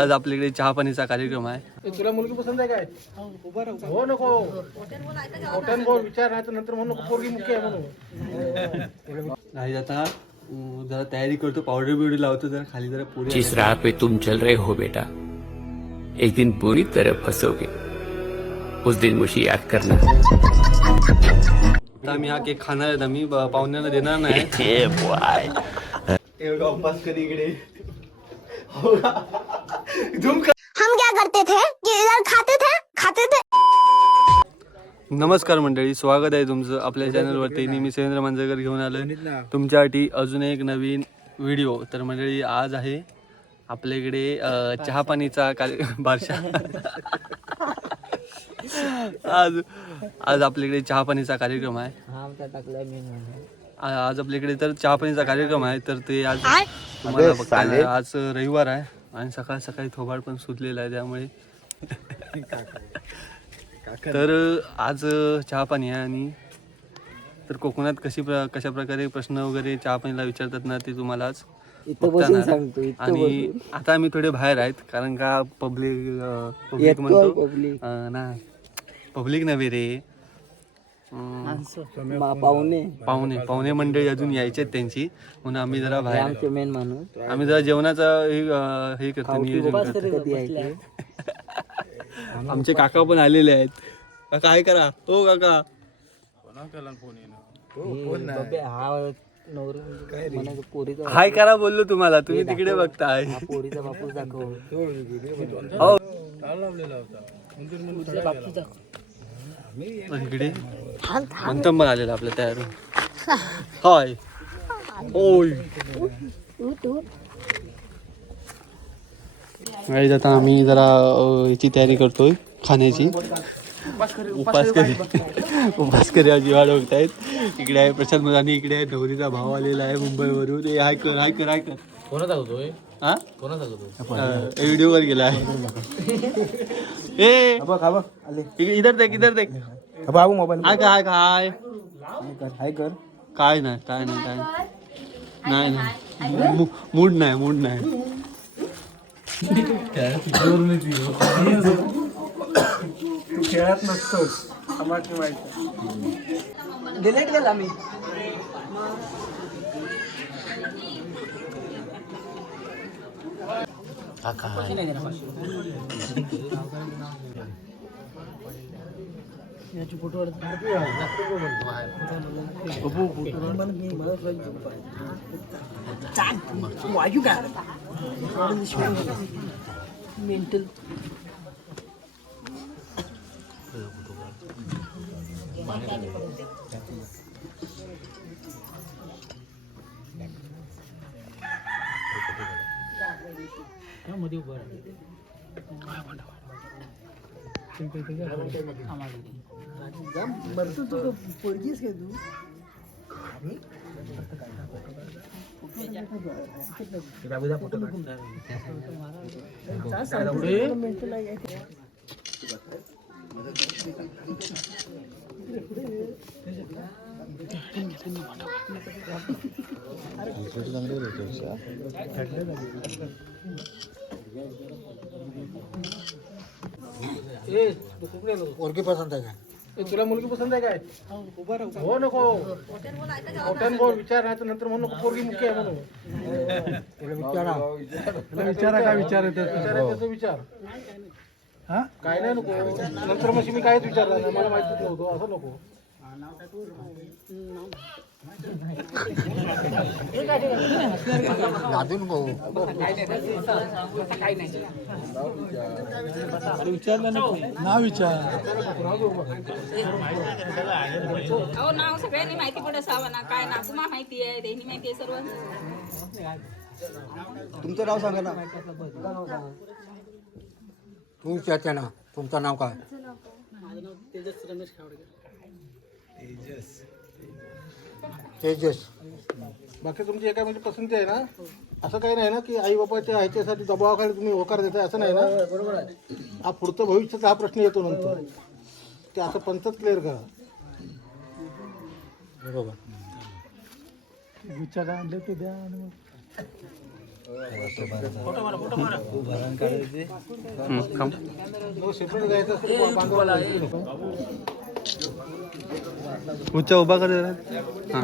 आज आपल्याकडे चहा पाणीचा कार्यक्रम आहे. तुला मुलगी पसंत आहे काय? हो नको मोठ्यान बोल विचार नाही तर नंतर म्हणून पोरगी मुख्य आहे म्हणून नाही आता जरा तयारी करतो, पावडर बिवडर लावतो, जरा खाली जरा पुढे. जिस राह पे तुम चल रहे हो बेटा, एक दिन बुरी तरह फंसोगे. उस दिन मुझे याद करना. आता आम्ही हा केक खाणार आहेत, आम्ही पाहुण्यांना देणार नाही. एवढा अभ्यास कधी इकडे हम क्या करते थे कि इधर खाते थे. नमस्कार मंडळी, स्वागत आहे तुमचं आपल्या चॅनलवरती. मी सुरेंद्र मांजरेकर घेऊन आलोय तुमच्यासाठी अजून एक नवीन व्हिडिओ. तर मंडळी आज आहे आपल्याकडे चहा पाणीचा बारशा. आज आपल्याकडे चहा पाणीचा कार्यक्रम आहे. आज आपल्याकडे तर चहा पाणीचा कार्यक्रम आहे, तर ते आज तुम्हाला बघताय. आज रविवार आहे आणि सकाळ सकाळी थोबाड पण सुटलेला आहे, त्यामुळे तर आज चहा पाणी आहे. आणि तर कोकणात कशा प्रकारे प्रश्न वगैरे चहा पाणीला विचारतात ना, ते तुम्हाला आज सांगतो. आणि आता आम्ही थोडे बाहेर आहेत, कारण का पब्लिक म्हणतो ना, पब्लिक नव्हे रे, पाहुणे मंडळी अजून यायचे त्यांची, म्हणून आम्ही जरा बाहेर. आम्ही जरा जेवणाचं हे करतो, नियोजन करतो. आमचे काका पण आलेले आहेत. काका काय करा हो काका. हाय करा बोललो तुम्हाला, तुम्ही तिकडे बघताय. इकडे मंतम पण आलेला आपल्या तयार. हाय ओय. आता आम्ही जरा याची तयारी करतोय खाण्याची. उपास करी जिवाड बघतायत. इकडे आहे प्रशांत मदानी, इकडे आहे नवरीचा भाव आलेला आहे मुंबईवरून. हाय कर हाय कर हाय कर. कोणाचा होतोय हा, कोणाचा होतो व्हिडिओ वर गेला आहे. ए इधर देख इधर देख बाबू मोबाईल हाय हाय हाय हाय कर. काय नाही काय नाही काय नाही, मूड नाही. तू खेळत नसतोस आम्हाला माहिती. डिलीट केला मी. याची फोटो मेंटल. मध्ये उभं बरं तू पोरगीस काय तू. पोरगी पसंत आहे का? तुला मुलगी पसंत आहे काय? हो नको मोठ्यान बोल विचार नाही तर नंतर म्हणून पोरगी मुख्य आहे म्हणून. विचारा काय विचारायचं विचार. हा काय नाही नको नंतर मग मी काहीच विचारला नाही, मला माहितीच नव्हतं. असं नको. विचारलं ना विचार. नाव सगळ्यांनी माहिती पडत असावं ना. काय ना तुम्हाला माहिती आहे, त्यांनी माहिती आहे सर्व. तुमचं नाव सांगा ना. तुमच्या नाव, तुमचं नाव काय? माझं नाव तेजस रमेश खावडकर. तेजस. बाकी तुमची एका म्हणजे पसंती आहे ना. असं काही नाही ना की आई बाबाच्या ह्याच्यासाठी दबावाखाली तुम्ही होकार देताय, असं नाही ना. बरोबर आहे. हा पुढचं भविष्याचा हा प्रश्न येतो नंतर, ते असं पंचच क्लिअर करा. बरोबर. विचार आणले ते द्या. थांब. उच्च उभा कर जरा. हा.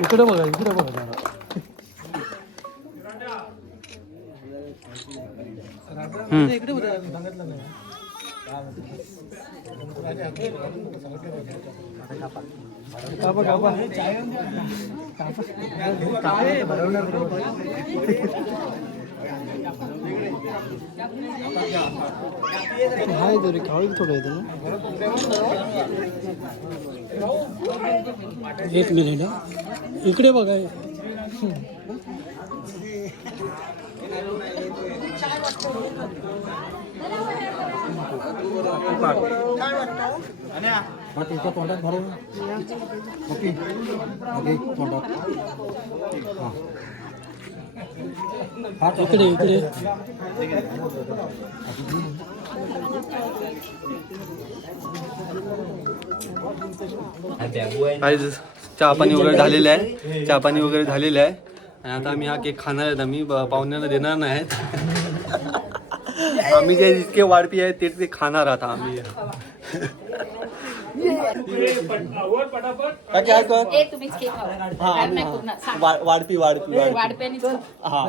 इकडे बघा इकडे बघा. इकडे बघा सांगितलं नाही. एक मिनिट इकडे बघा. त्याच्या तोंडात भरून इकडे इकडे चहा पाणी वगैरे झालेलं आहे. चहा पाणी वगैरे झालेलं आहे आणि आता आम्ही हा केक खाणार आहेत. आम्ही पाहुण्यांना देणार नाहीत. आम्ही जे जितके वाढपी आहेत ते खाणार आता आम्ही. तुम्हीच केक खावा. वाढपी वाढप्याने हा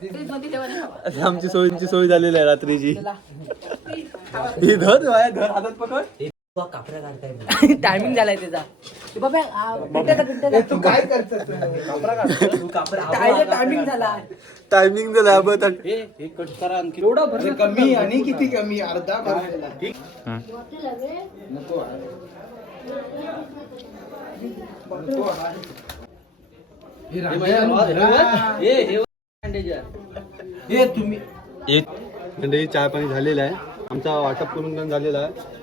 फ्रीजमध्ये ठेवा ना. आमची सोय झालेली आहे रात्रीची. ही धर हातात पकड. टायमिंग झालाय त्याचा. तू काय करतोस? टायमिंग झाला. टायमिंग झाला. कट करा आणखी एवढं कमी आणि किती कमी अर्धा म्हणजे चहा पाणी झालेलं आहे. आमचा वाटप करून पण झालेला आहे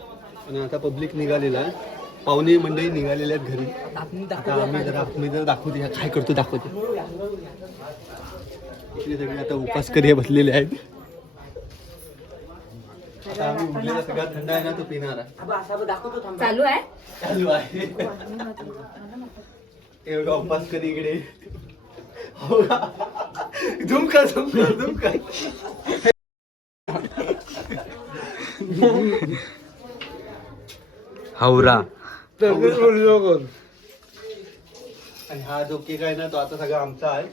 आणि आता पब्लिक निघालेला आहे. पाहुणे मंडळी निघालेले आहेत घरी. आता आम्ही जर दाखवते काय करतो दाखवते. इथले सगळे आता उपासकरी बसलेले आहेत. आता आम्ही उरलेला सगळा थंड आहे ना तो पिणार आहे. चालू आहे. चालू आहे एवढा उपासकरी इकडे. हो का? झुमका हावरा. आणि हा जो केक आहे ना तो आता सगळा आमचा आहे.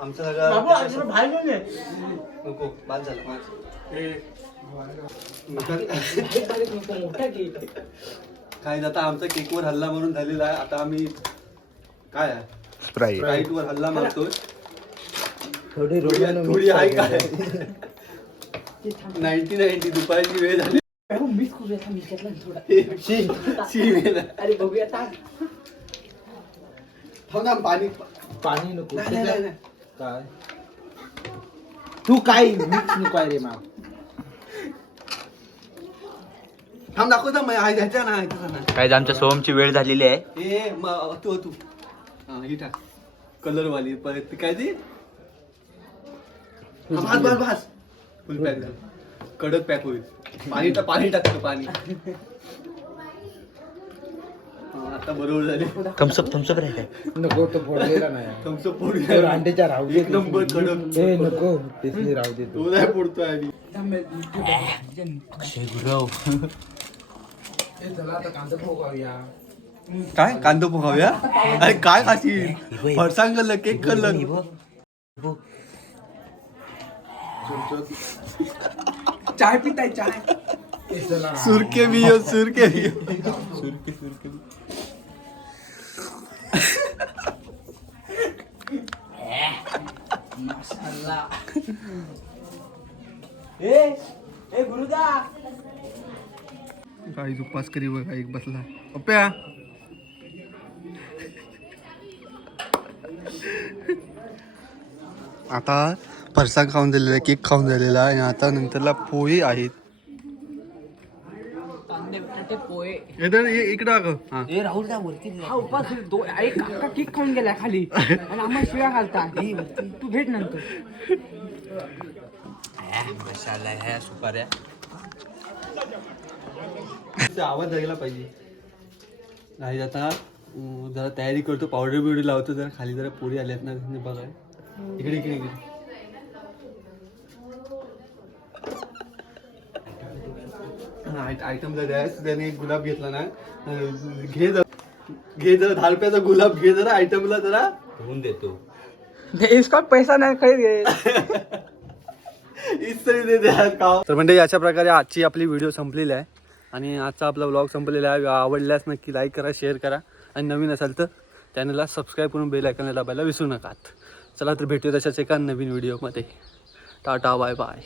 आमचा सगळा नको बाद झाला. काय आता आमचा केकवर हल्ला म्हणून झालेला आहे. आता आम्ही काय आहे स्प्राईट वर हल्ला मारतोय. थोडी आहे काय 90 दुपारची वेळ झाली. अरे बघूया पाणी नको काय तू काय मिक्स नको आहे रे मा. थांब दाखवता ना. काय आमच्या सोहमची वेळ झालेली आहे. ए तू हा ही टाक कलर वाली परत ती काय ती भास फुल पॅक कडक पॅक होईल. पाणी टाकतो पाणी. आता बरोबर झाले. थम्सअप राहत आहे. नको तो फोडलेला नाही. थम्सअप फोडूया. अंड्याच्या राहू दे. एक नंबर कडक. ए नको तेच राहू दे. तो नाही फोडतोय आधी. चला आता कांदा पोहावूया. काय कांदा पोहावूया. अरे काय खाशील. फरसाण खाल्लं केक खाल्लं. चाय पिताय चाय. सुरके बियो सुरके गुरुदा काही उपास करी बघा एक बसला. पप्प्या आता फरसाण खाऊन झालेला आहे. केक खाऊन झालेला आहे आणि आता नंतरला पोहे आहेत. कांदे बटाटे पोहे. इकडं अगं हा हे राहुल दा वरती हा उपास अरे काका केक खाऊन गेला खाली आणि आम्हाला शिव्या घालता. तू भेट नंतर. मसाला ह्या सुपाऱ्या आवाज द्यायला पाहिजे नाही. आता जरा तयारी करतो, पावडर बिवडर लावतो, जरा खाली जरा पोरी आल्यात ना बघा. इकडे इकडे इकडे आयटम जर द्यायच त्याने गुलाब घेतला ना, घे जरा 10 रुपयाचा गुलाब घे, जरा आयटमला जरा धुवून देतो. इसका पैसा नाही खरीद घे. तर म्हणजे अशा प्रकारे आजची आपली व्हिडिओ संपलेली आहे आणि आजचा आपला व्लॉग संपलेला आहे. आवडल्यास नक्की लाईक करा, शेअर करा आणि नवीन असाल तर चॅनलला सबस्क्राईब करून बेल आयकॉनला दाबायला विसरू नका. चला तर भेटूया तशाच एका नवीन व्हिडिओमध्ये. Tata bye bye.